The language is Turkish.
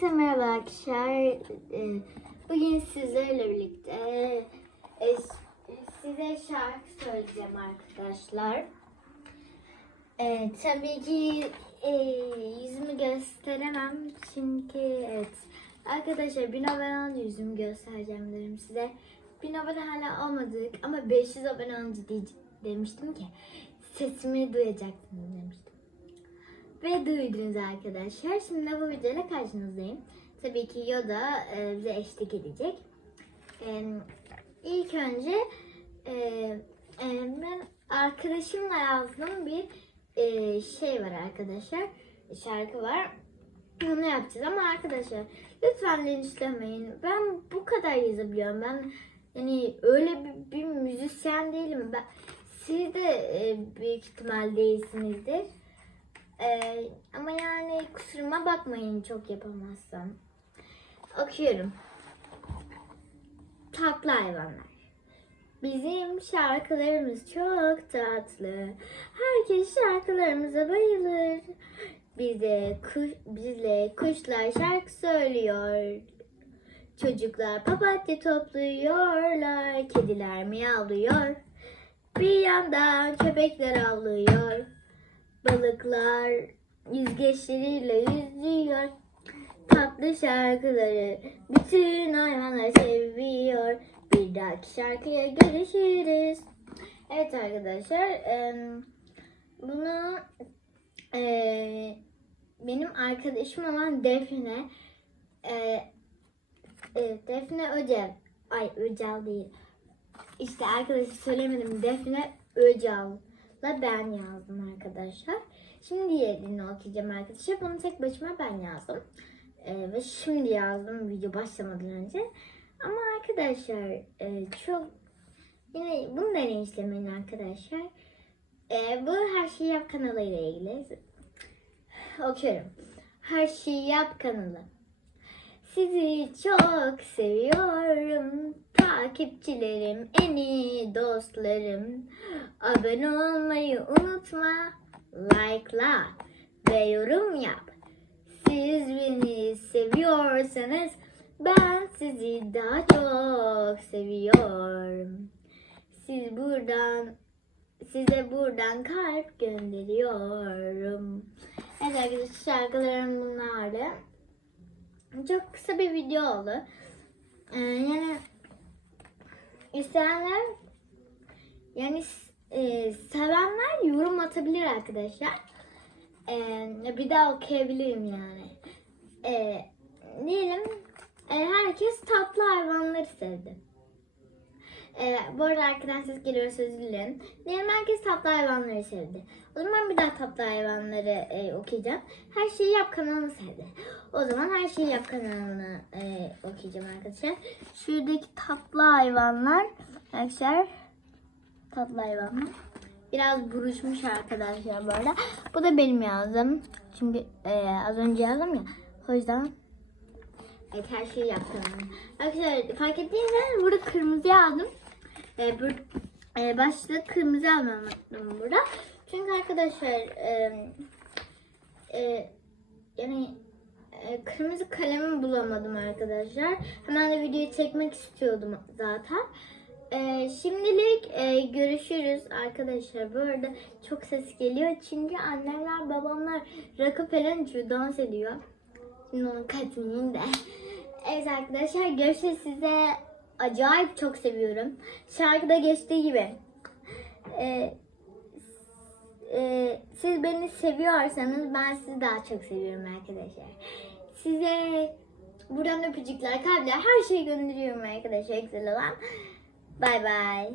Herkese merhaba arkadaşlar. Ee, Bugün sizlerle birlikte e, size şarkı söyleyeceğim arkadaşlar. Ee, tabii ki e, yüzümü gösteremem çünkü evet. Arkadaşlar bin abone olunca yüzümü göstereceğim derim size. Bin abone hala olmadık ama 500 abone olunca demiştim ki sesimi duyacaksınız demiştim. Ve duydunuz arkadaşlar. Şimdi bu videoyla karşınızdayım. Tabii ki Yoda e, bize eşlik edecek. E, ilk önce e, e, ben arkadaşımla yazdığım bir e, şey var arkadaşlar. Şarkı var. Onu yapacağız ama arkadaşlar lütfen linçlemeyin. Ben bu kadar yazabiliyorum. Ben yani öyle bir, bir müzisyen değilim. Ben, siz de e, büyük ihtimal değilsinizdir. Ee, ama yani kusuruma bakmayın çok yapamazsam. Okuyorum. Tatlı hayvanlar. Bizim şarkılarımız çok tatlı. Herkes şarkılarımıza bayılır. Bize kuş, bizle kuşlar şarkı söylüyor. Çocuklar papatya topluyorlar. Kediler miyavlıyor. Bir yandan köpekler avlıyor. Balıklar yüzgeçleriyle yüzüyor. Tatlı şarkıları bütün hayvanlar seviyor. Bir dahaki şarkıya görüşürüz. Evet arkadaşlar em, bunu e, benim arkadaşım olan Defne e, e, Defne Öcel ay Öcel değil işte arkadaşı söylemedim Defne Öcal'la ben yazdım arkadaşlar. Şimdi diğerini okuyacağım arkadaşlar. Bunu tek başıma ben yazdım. Ee, ve şimdi yazdım video başlamadan önce. Ama arkadaşlar e, çok yine bunu deneyin işlemeyin arkadaşlar. Ee, bu her şeyi yap kanalıyla ilgili. Okuyorum. Her şeyi yap kanalı. Sizi çok seviyorum. Takipçilerim, en iyi dostlarım. Abone olmayı unutma. Like'la ve yorum yap. Siz beni seviyorsanız ben sizi daha çok seviyorum. Siz buradan size buradan kalp gönderiyorum. Evet arkadaşlar şarkılarım bunlardı. Çok kısa bir video oldu. Ee, yani isteyenler yani e, sevenler yorum atabilir arkadaşlar. Ee, bir daha okuyabilirim yani. Ee, diyelim e, herkes tatlı hayvanları sevdi. Ee, bu arada arkadan ses geliyor özür dilerim. Diyelim herkes tatlı hayvanları sevdi. O zaman bir daha tatlı hayvanları e, okuyacağım. Her şeyi yap kanalını sevdi. O zaman her şeyi yap kanalını e, okuyacağım arkadaşlar. Şuradaki tatlı hayvanlar arkadaşlar tatlı hayvanlar. Biraz buruşmuş arkadaşlar arada. Bu da benim yazdım. Çünkü e, az önce yazdım ya. O yüzden Evet her şeyi yaptım. Arkadaşlar fark ettiyseniz burada kırmızı yazdım. Ee, bur e, başta kırmızı unuttum burada. Çünkü arkadaşlar e, e, yani e, kırmızı kalemi bulamadım arkadaşlar. Hemen de videoyu çekmek istiyordum zaten. E, şimdilik e, görüşürüz arkadaşlar. Bu arada çok ses geliyor. Çünkü annemler babamlar rakı falan dans ediyor. Şimdi onu. Evet arkadaşlar görüşürüz size. Acayip çok seviyorum. Şarkıda geçtiği gibi. Ee, e, siz beni seviyorsanız ben sizi daha çok seviyorum arkadaşlar. Size buradan öpücükler, kalpler her şeyi gönderiyorum arkadaşlar güzel olan. Bay bay.